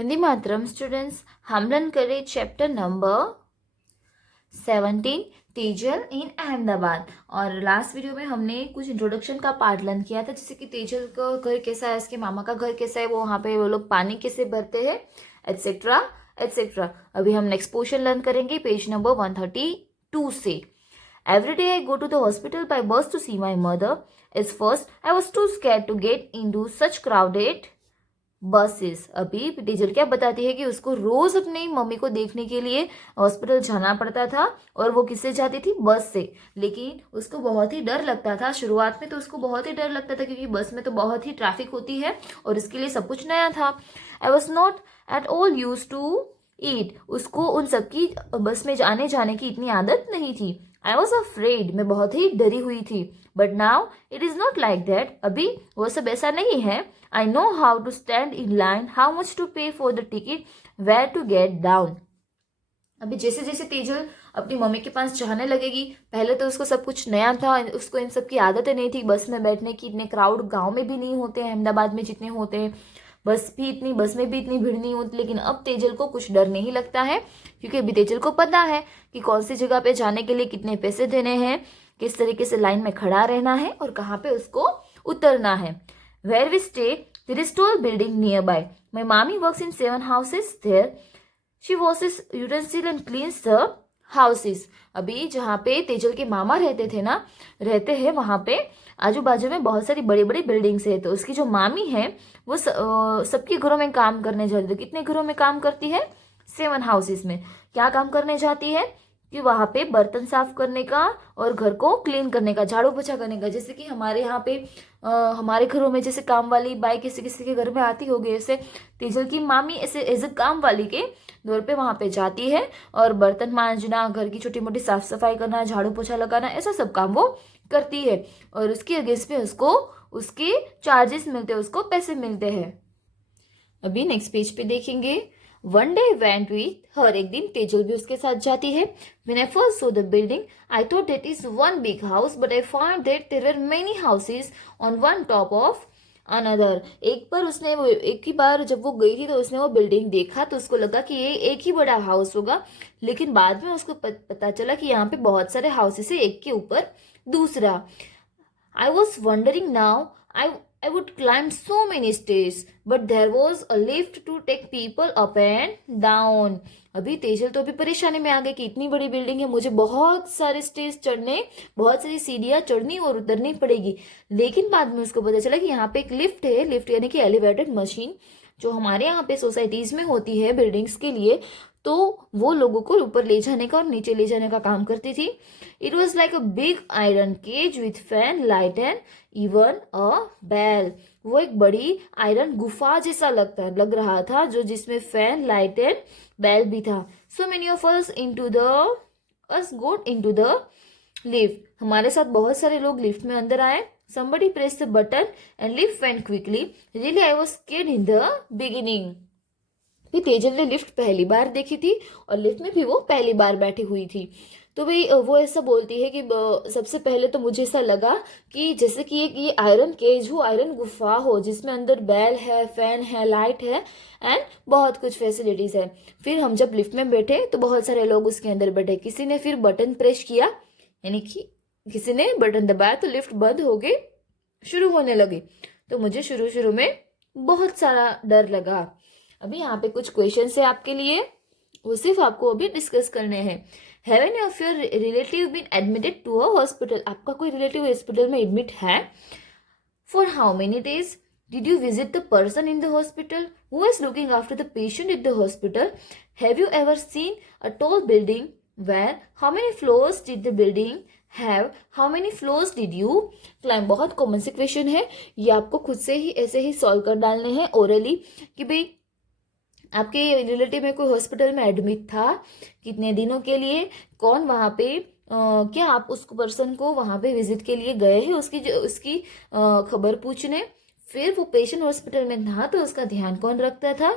Vande Mataram students, हम learn करें chapter number 17 Tejal इन अहमदाबाद। और लास्ट वीडियो में हमने कुछ इंट्रोडक्शन का पार्ट लर्न किया था, जैसे कि तेजल का घर कैसा है, उसके मामा का घर कैसा है, वो वहाँ पे वो लोग पानी कैसे भरते हैं, एटसेट्रा एटसेट्रा। अभी हम नेक्स्ट पोर्शन लर्न करेंगे पेज नंबर 132 से। Every day I go to the hospital by bus to see my mother. At first, I was too scared to get into such crowded buses. अभी teacher क्या बताती है कि उसको रोज अपनी mummy को देखने के लिए हॉस्पिटल जाना पड़ता था, और वो किससे जाती थी, बस से। लेकिन उसको बहुत ही डर लगता था। शुरुआत में तो उसको बहुत ही डर लगता था, क्योंकि बस में तो बहुत ही ट्रैफिक होती है और इसके लिए सब कुछ नया था। I was not at all use to eat. उसको उन सबकी बस में आने जाने की इतनी आदत नहीं थी। I was afraid. मैं बहुत ही डरी हुई थी। But now it is not like that. अभी वो सब ऐसा नहीं है। I know how to stand in line, how much to pay for the ticket, where to get down. अभी जैसे जैसे तेजल अपनी मम्मी के पास जाने लगेगी, पहले तो उसको सब कुछ नया था, उसको इन सब की आदतें नहीं थी, बस में बैठने की। इतने क्राउड गांव में भी नहीं होते हैं, अहमदाबाद में जितने होते हैं। बस में भी इतनी भीड़ नहीं होती। लेकिन अब तेजल को कुछ डर नहीं लगता है, क्योंकि अभी तेजल को पता है कि कौन सी जगह पे जाने के लिए कितने पैसे देने हैं, किस तरीके से लाइन में खड़ा रहना है और कहाँ पे उसको उतरना है। Where we stay, there is tall building nearby. My mommy works in 7 houses there. She washes utensils and cleans the houses. अभी जहाँ पे तेजल के मामा रहते हैं वहाँ पे आजू बाजू में बहुत सारी बड़ी बड़ी बिल्डिंग्स है। तो उसकी जो मामी है वो सबके घरों में काम करने जाती है। तो कितने घरों में काम करती है, 7 हाउसेस में। क्या काम करने जाती है कि वहाँ पे बर्तन साफ करने का और घर को क्लीन करने का, झाड़ू पोछा करने का। जैसे कि हमारे यहाँ पे हमारे घरों में जैसे काम वाली बाई किसी किसी के घर में आती होगी, ऐसे तेजल की मामी ऐसे एज ए काम वाली के दौर पे वहाँ पे जाती है और बर्तन मांजना, घर की छोटी मोटी साफ सफाई करना, झाड़ू पोछा लगाना, ऐसा सब काम वो करती है। और उसके अगेंस्ट में उसको उसके चार्जेस मिलते हैं, उसको पैसे मिलते हैं। अभी नेक्स्ट पेज पे देखेंगे। One day went with her. एक दिन तेजल भी उसके साथ जाती है। When I first saw the building, I thought that is one big house, but I found that there were many houses on one top of another. एक ही बार जब वो गई थी तो उसने वो बिल्डिंग देखा, तो उसको लगा कि ये एक ही बड़ा हाउस होगा। लेकिन बाद में उसको पता चला कि यहाँ पे बहुत सारे हाउसेस है, एक के ऊपर दूसरा। I was wondering now. I would climb so many stairs, but there was a lift to take people up and down. अभी तेजल तो अभी परेशानी में आ गई कि इतनी बड़ी बिल्डिंग है, मुझे बहुत सारे स्टेज चढ़ने, बहुत सारी सीढ़ियां चढ़नी और उतरनी पड़ेगी। लेकिन बाद में उसको पता चला कि यहाँ पे एक लिफ्ट है। लिफ्ट यानी कि एलिवेटेड मशीन, जो हमारे यहाँ पे सोसाइटीज में होती है बिल्डिंग्स के लिए। तो वो लोगों को ऊपर ले जाने का और नीचे ले जाने का काम करती थी। It was like a big iron cage with fan, light and even a bell. वो एक बड़ी आयरन गुफा जैसा लग रहा था, जो जिसमें फैन, लाइट एंड बेल भी था। So many of us got into the lift. हमारे साथ बहुत सारे लोग लिफ्ट में अंदर आए। Somebody pressed the button and lift went quickly. Really, I was scared in the beginning. भी तेजल ने लिफ्ट पहली बार देखी थी और लिफ्ट में भी वो पहली बार बैठी हुई थी। तो भाई वो ऐसा बोलती है कि सबसे पहले तो मुझे ऐसा लगा कि जैसे कि ये आयरन केज हो, आयरन गुफा हो, जिसमें अंदर बेल है, फैन है, लाइट है एंड बहुत कुछ फैसिलिटीज है। फिर हम जब लिफ्ट में बैठे तो बहुत सारे लोग उसके अंदर बैठे। किसी ने फिर बटन प्रेस किया, यानी कि किसी ने बटन दबाया, तो लिफ्ट बंद हो गई, शुरू होने लगी। तो मुझे शुरू शुरू में बहुत सारा डर लगा। अभी यहाँ पे कुछ क्वेश्चंस है आपके लिए, वो सिर्फ आपको अभी डिस्कस करने हैं। Have any of your relative been admitted to a hospital? आपका कोई रिलेटिव हॉस्पिटल में एडमिट है? For how many days? Did you visit the person in the hospital? Who is looking after the patient in the hospital? Have you ever seen a tall building? Where? How many floors did the building have? How many floors did you climb? बहुत common से question है, ये आपको खुद से ही ऐसे ही solve कर डालने हैं ओरली, कि भाई आपके रिलेटिव में कोई हॉस्पिटल में एडमिट था, कितने दिनों के लिए, कौन वहाँ पे, क्या आप उस पर्सन को वहाँ पे विजिट के लिए गए हैं उसकी खबर पूछने? फिर वो पेशेंट हॉस्पिटल में था तो उसका ध्यान कौन रखता था?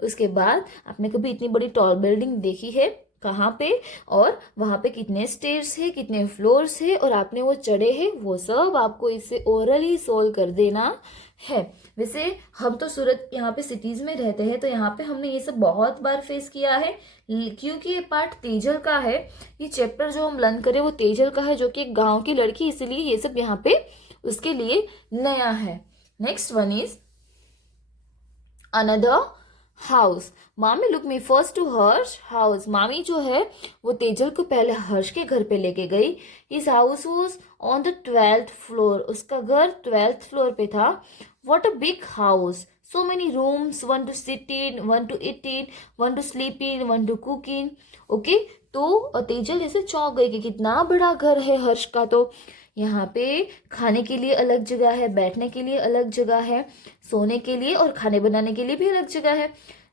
उसके बाद आपने कभी इतनी बड़ी टॉल बिल्डिंग देखी है? कहाँ पे और वहाँ पे कितने स्टेयर्स है, कितने फ्लोर्स है और आपने वो चढ़े हैं, वो सब आपको इससे ओरली सोल्व कर देना है। वैसे हम तो सूरत यहाँ पे सिटीज में रहते हैं, तो यहाँ पे हमने ये सब बहुत बार फेस किया है, क्योंकि ये पार्ट तेजल का है। ये चैप्टर जो हम लर्न करें वो तेजल का है, जो कि एक गाँव की लड़की, इसलिए ये सब यहाँ पे उसके लिए नया है। Next one is another house. Mami look me first to Harsh house. मामी जो है वो तेजल को पहले हर्ष के घर पे लेके गई। His house was on the 12th floor. उसका घर 12th फ्लोर पे था। What a big house, so many rooms, one to sit in, one to eat in, one to sleep in, one to cook in. Okay, तो तेजल ऐसे चौंक गई कि कितना बड़ा घर है हर्ष का। तो यहाँ पे खाने के लिए अलग जगह है, बैठने के लिए अलग जगह है, सोने के लिए और खाने बनाने के लिए भी अलग जगह है।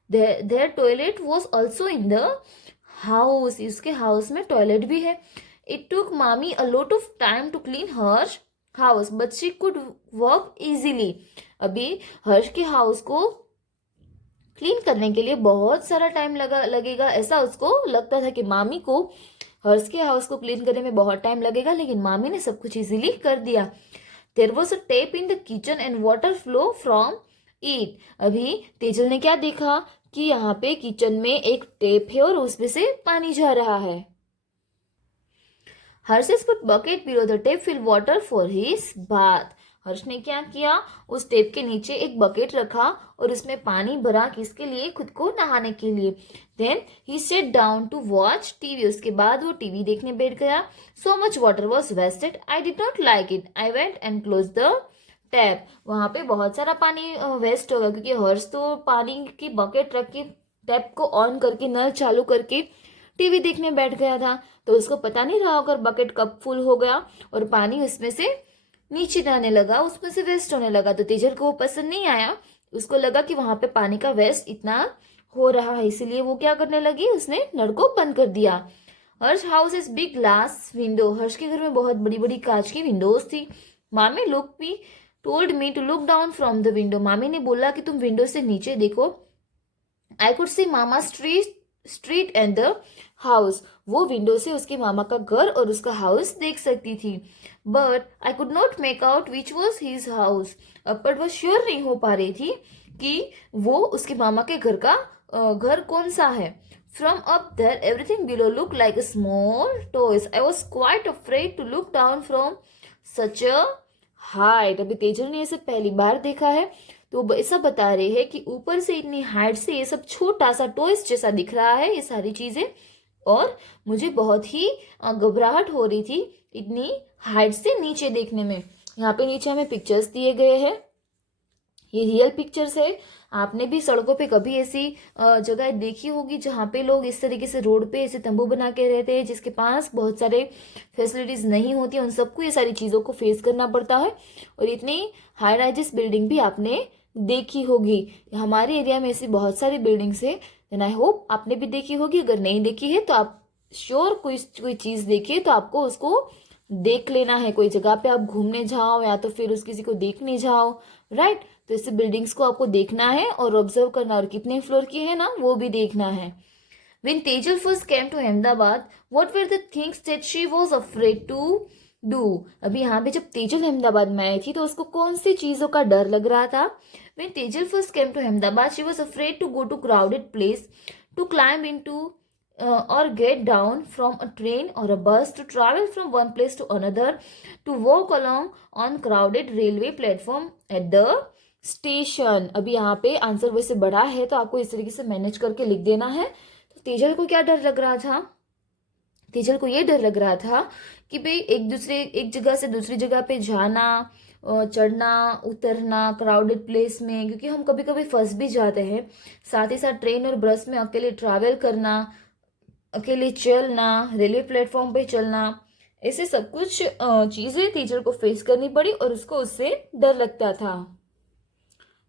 There toilet was also in the house. इसके हाउस में टॉयलेट भी है। It took Mami a lot of time to clean Harsh house but she could work easily. अभी हर्ष के हाउस को क्लीन करने के लिए बहुत सारा टाइम लगेगा, ऐसा उसको लगता था कि मामी को हर्ष के हाउस को क्लीन करने में बहुत टाइम लगेगा, लेकिन मामी ने सब कुछ इजीली कर दिया। There was a tap in the kitchen and water flow from it. अभी तेजल ने क्या देखा कि यहाँ पे किचन में एक टेप है और उसमें से पानी जा रहा है। Harsh put bucket below the tap fill water for his bath. Harsh ने क्या किया, उस टेप के नीचे एक बकेट रखा और उसमें पानी भरा, किसके लिए, खुद को नहाने के लिए। Then he sat down to watch TV. उसके बाद वो टीवी देखने बैठ गया। So much water was wasted, I did not like it, I went and close the tap. वहां पे बहुत सारा पानी वेस्ट होगा, क्योंकि हर्ष तो पानी की बकेट रख के टैप को ऑन करके नल चालू करके टीवी देखने बैठ गया था। तो उसको पता नहीं रहा होगा बकेट कब फुल हो गया और पानी उसमें से नीचे जाने लगा, उसमें से वेस्ट होने लगा। तो तेजल को वो पसंद नहीं आया। उसको लगा कि वहां पे पानी का वेस्ट इतना हो रहा है, इसीलिए वो क्या करने लगी, उसने नल को बंद कर दिया। Harsh house is big glass window. Harsh के घर में बहुत बड़ी बड़ी कांच की विंडोज थी। Mami look me told me to look down from the window. Mami ने बोला कि तुम विंडो से नीचे देखो। I could see Mama street and the house. वो विंडो से उसके मामा का घर और उसका हाउस देख सकती थी। But I could not make out which was his house. पर वो श्योर नहीं हो पा रही थी कि वो उसके मामा के घर का घर कौन सा है। From up there everything below look like a small toys. I was quite afraid to look down from such a height. अभी तेजल ने इसे पहली बार देखा है, तो ऐसा बता रहे हैं कि ऊपर से इतनी हाइट से ये सब छोटा सा टॉयज जैसा दिख रहा है ये सारी चीजें, और मुझे बहुत ही घबराहट हो रही थी इतनी हाइट से नीचे देखने में। यहाँ पे नीचे हमें पिक्चर्स दिए गए हैं, ये रियल पिक्चर्स है। आपने भी सड़कों पे कभी ऐसी जगह देखी होगी जहाँ पे लोग इस तरीके से रोड पे ऐसे तंबू बना के रहते हैं, जिसके पास बहुत सारे फैसिलिटीज नहीं होती, उन सबको ये सारी चीज़ों को फेस करना पड़ता है। और इतनी हाई राइजिस बिल्डिंग भी आपने देखी होगी। हमारे एरिया में ऐसी बहुत सारी बिल्डिंग्स है, एंड आई होप आपने भी देखी होगी। अगर नहीं देखी है तो आप श्योर कोई चीज़ देखिए तो आपको उसको देख लेना है। कोई जगह पे आप घूमने जाओ या तो फिर उस किसी को देखने जाओ, राइट। तो इससे बिल्डिंग्स को आपको देखना है और ऑब्जर्व करना, और कितने फ्लोर की है ना वो भी देखना है। When Tejal first came to Ahmedabad, what were the things that she was afraid to do? अभी यहाँ पे जब तेजल अहमदाबाद में आई थी तो उसको कौन सी चीजों का डर लग रहा था। When Tejal first came to Ahmedabad, she was afraid to go to crowded place, to climb into or get down from a train or a bus, to travel from one place to another, to walk along on crowded railway platform at the station. अभी यहाँ पे answer वैसे बड़ा है तो आपको इस तरीके से मैनेज करके लिख देना है। तो तेजल को क्या डर लग रहा था, तेजल को ये डर लग रहा था कि भाई एक जगह से दूसरी जगह पे जाना, चढ़ना उतरना क्राउडेड प्लेस में, क्योंकि हम कभी कभी फंस भी जाते हैं। साथ ही साथ ट्रेन और बस में अकेले ट्रैवल करना, अकेले चलना, रेलवे प्लेटफॉर्म पे चलना, ऐसे सब कुछ चीजें टीचर को फेस करनी पड़ी और उसको उससे डर लगता था।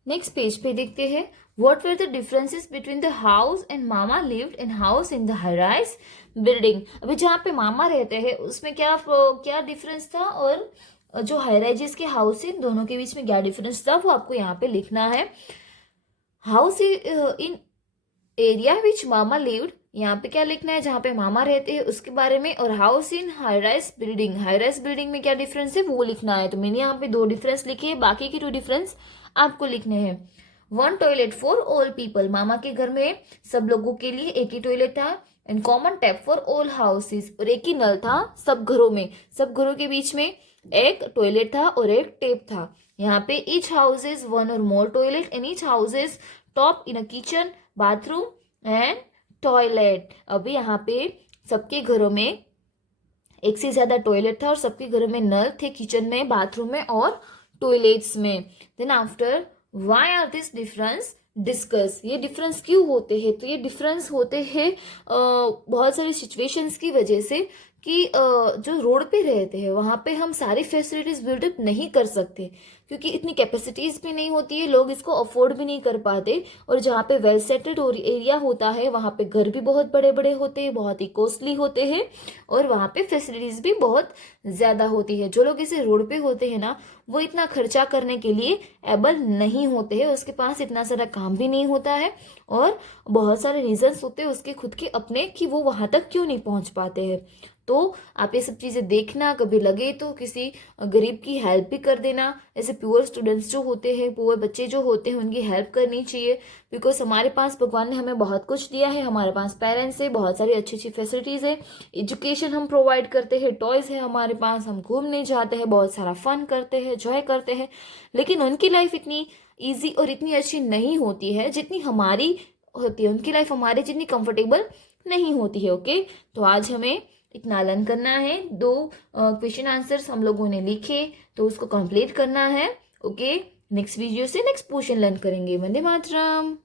नेक्स्ट पेज पे देखते हैं, what were the differences between the house and mama lived in house in the high rise building. अभी जहाँ पे मामा रहते हैं उसमें क्या डिफरेंस था, और जो हाई राइजेस के हाउस है दोनों के बीच में क्या डिफरेंस था वो आपको यहाँ पे लिखना है। House in area which mama lived, यहाँ पे क्या लिखना है, जहाँ पे मामा रहते हैं उसके बारे में, और house in high rise building, high rise building में क्या डिफरेंस है वो लिखना है। तो मैंने यहाँ पे 2 डिफरेंस लिखे हैं, बाकी के 2 डिफरेंस आपको लिखने हैं। 1 टॉयलेट फॉर ऑल पीपल, मामा के घर में सब लोगों के लिए एक ही टॉयलेट था। And common tap for all houses, और एक ही नल था सब घरों में, सब घरों के बीच में एक टॉयलेट था और एक टेप था। यहाँ पे ईच हाउसेस 1 और more toilet, and each houses top in a kitchen, bathroom and toilet. अभी यहाँ पे सबके घरों में एक से ज्यादा टॉयलेट था और सबके घरों में नल थे, किचन में, बाथरूम में और टॉयलेट्स में। Then after why are this difference discuss, ये डिफरेंस क्यों होते हैं? तो ये डिफरेंस होते हैं बहुत सारी सिचुएशंस की वजह से कि जो रोड पे रहते हैं वहाँ पे हम सारी फैसिलिटीज बिल्डअप नहीं कर सकते, क्योंकि इतनी कैपेसिटीज भी नहीं होती है, लोग इसको अफोर्ड भी नहीं कर पाते। और जहाँ पे वेल सेटल्ड एरिया होता है वहाँ पे घर भी बहुत बड़े बड़े होते हैं, बहुत ही कॉस्टली होते हैं, और वहाँ पे फैसिलिटीज भी बहुत ज्यादा होती है। जो लोग इसे रोड पे होते हैं ना, वो इतना खर्चा करने के लिए एबल नहीं होते हैं, उसके पास इतना सारा काम भी नहीं होता है, और बहुत सारे रीजंस होते हैं उसके खुद के अपने कि वो वहां तक क्यों नहीं पहुंच पाते हैं। तो आप ये सब चीजें देखना, कभी लगे तो किसी गरीब की हेल्प भी कर देना। ऐसे पुअर स्टूडेंट्स जो होते हैं, पुअर बच्चे जो होते हैं, उनकी हेल्प करनी चाहिए, बिकॉज हमारे पास भगवान ने हमें बहुत कुछ दिया है, हमारे पास पेरेंट्स है, बहुत सारी अच्छी अच्छी फैसिलिटीज है, एजुकेशन हम प्रोवाइड करते हैं, टॉयज है हमारे पास, हम घूमने जाते हैं, बहुत सारा फन करते हैं, एंजॉय करते हैं, लेकिन उनकी लाइफ इतनी ईजी और इतनी अच्छी नहीं होती है जितनी हमारी होती है, उनकी लाइफ हमारे जितनी कंफर्टेबल नहीं होती है। ओके, तो आज हमें इतना लर्न करना है। 2 क्वेश्चन आंसर्स हम लोगों ने लिखे, तो उसको कंप्लीट करना है। ओके, नेक्स्ट वीडियो से नेक्स्ट पोर्शन लर्न करेंगे। वंदे मातरम।